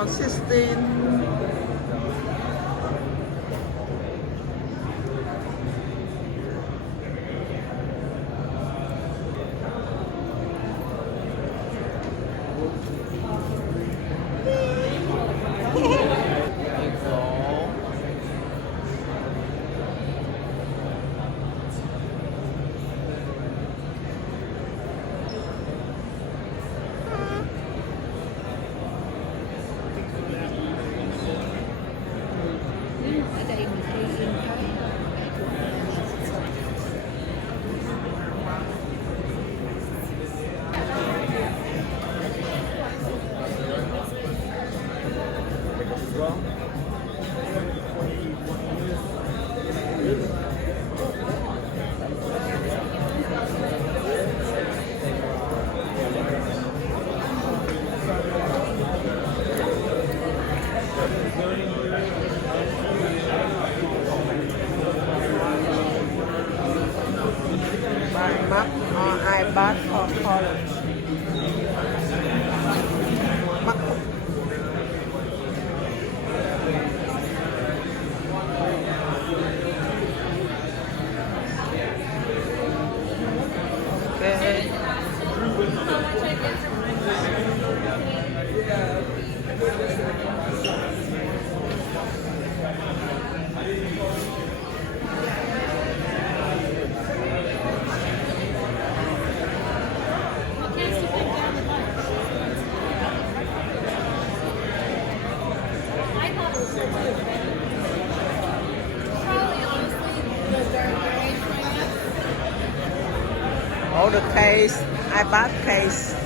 for 16. Ở đây mình đi in cái Mac or iPad or college. MacBook. Okay. All the case, iPad case.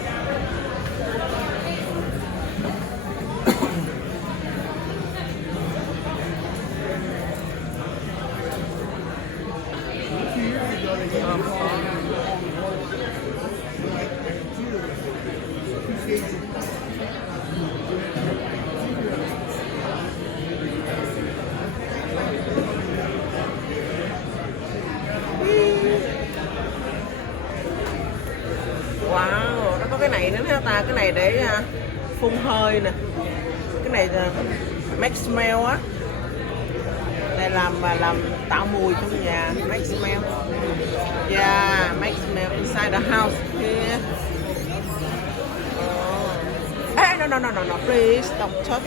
Wow, nó có cái này nữa hả ta? Cái này để phun hơi nè. Cái này là make smell á. Đây làm tạo mùi trong nhà, make smell. Yeah, make smell inside the house here. No, please don't touch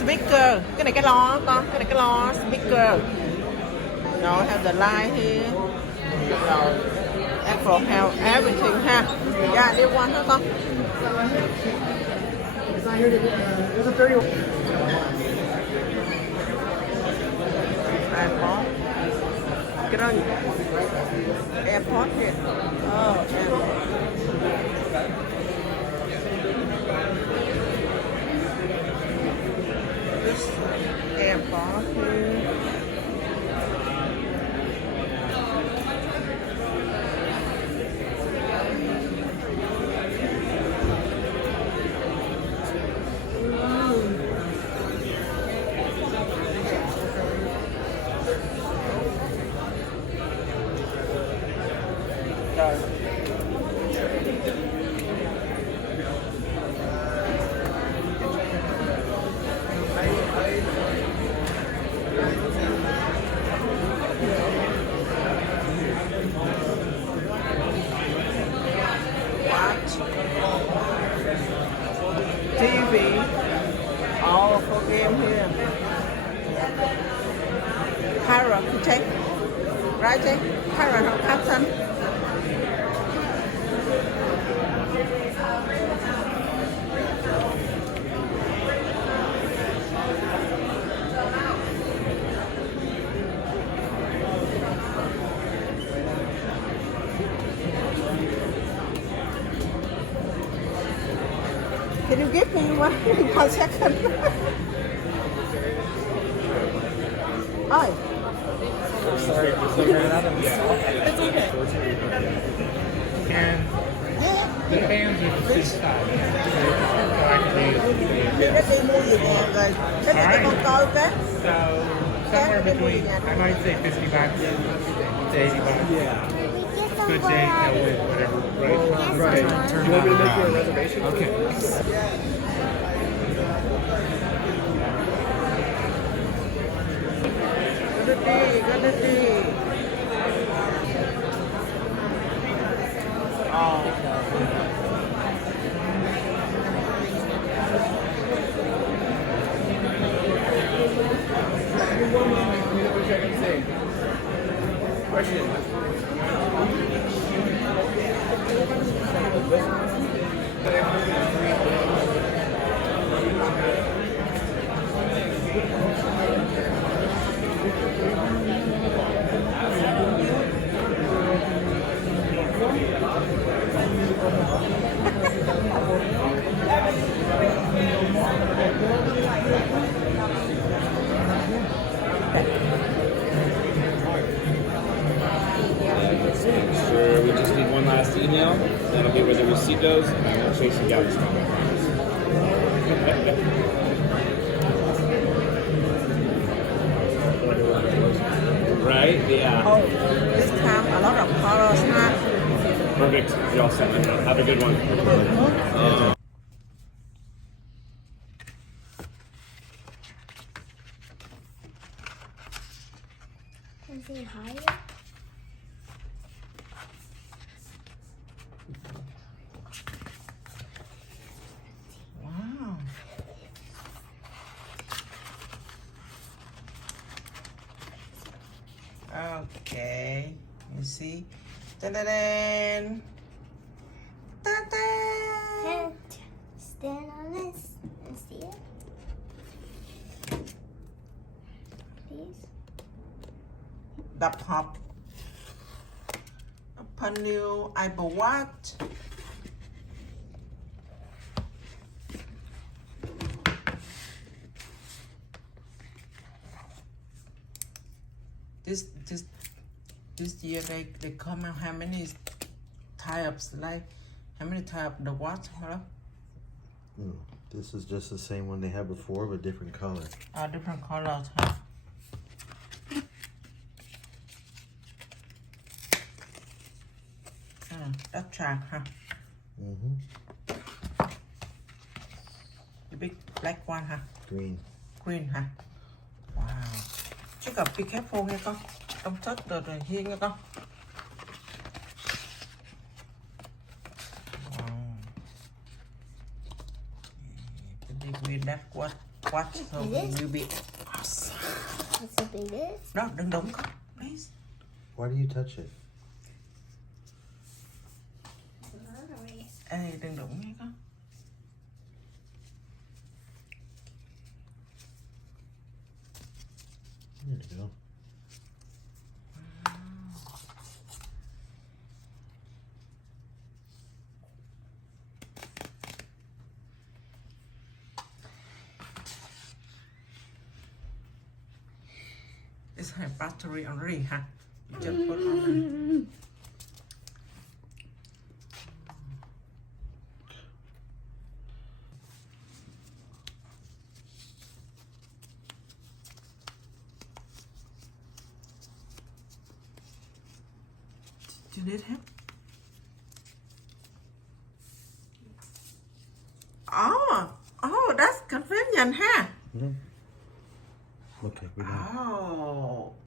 speaker. Cái này cái lo con, cái này cái lo speaker. No, have the light here. Rồi. Apple have everything ha. Yeah, new one hả con? AirPod. Cái đó AirPod here. Oh, AirPod. This AirPod here. Rồi. Watch. TV. All for game here. Parrot, check. Right, check. Parrot or captain. Can you give me one second? Hi. Sorry, just looking at them. Yeah. It's okay. And the fans are this side. Nó đi mua gì nè rồi. Thế thì con coi cái. So somewhere between, I might say 50 bucks to 80 bucks. Yeah. Good day, no win, whatever. Right. Right. You want me to make you a reservation? Okay. question. Sure, we just need one last email. That'll be where the receipt goes, and I will chase you down this time, I promise. Right? Yeah. Oh, this time a lot of colors, huh? Perfect. You're all set. Have a good one. Is it higher? Wow. Okay, you see? Ta-da-dan! Ta-da! Can't stand on this and see it. Please. The pop. A new Apple Watch. This year they come out how many types, like how many types the watch, huh? No, this is just the same one they had before, but different color. Different colors, huh? That's track, huh? Mm-hmm. The big black one, huh? Green. Green, huh? Wow. Chứ gặp be careful nghe con. Don't touch the here nghe con. Wow. The big with that watch so Is it? will be awesome. What's the biggest? Đó, đừng đụng con, please. Why do you touch it? Ê, đừng đụng nghe con. There you go. It's have battery already, huh? You just put on Do you need help? Oh, that's convenient, huh? No. Okay, we done. Oh.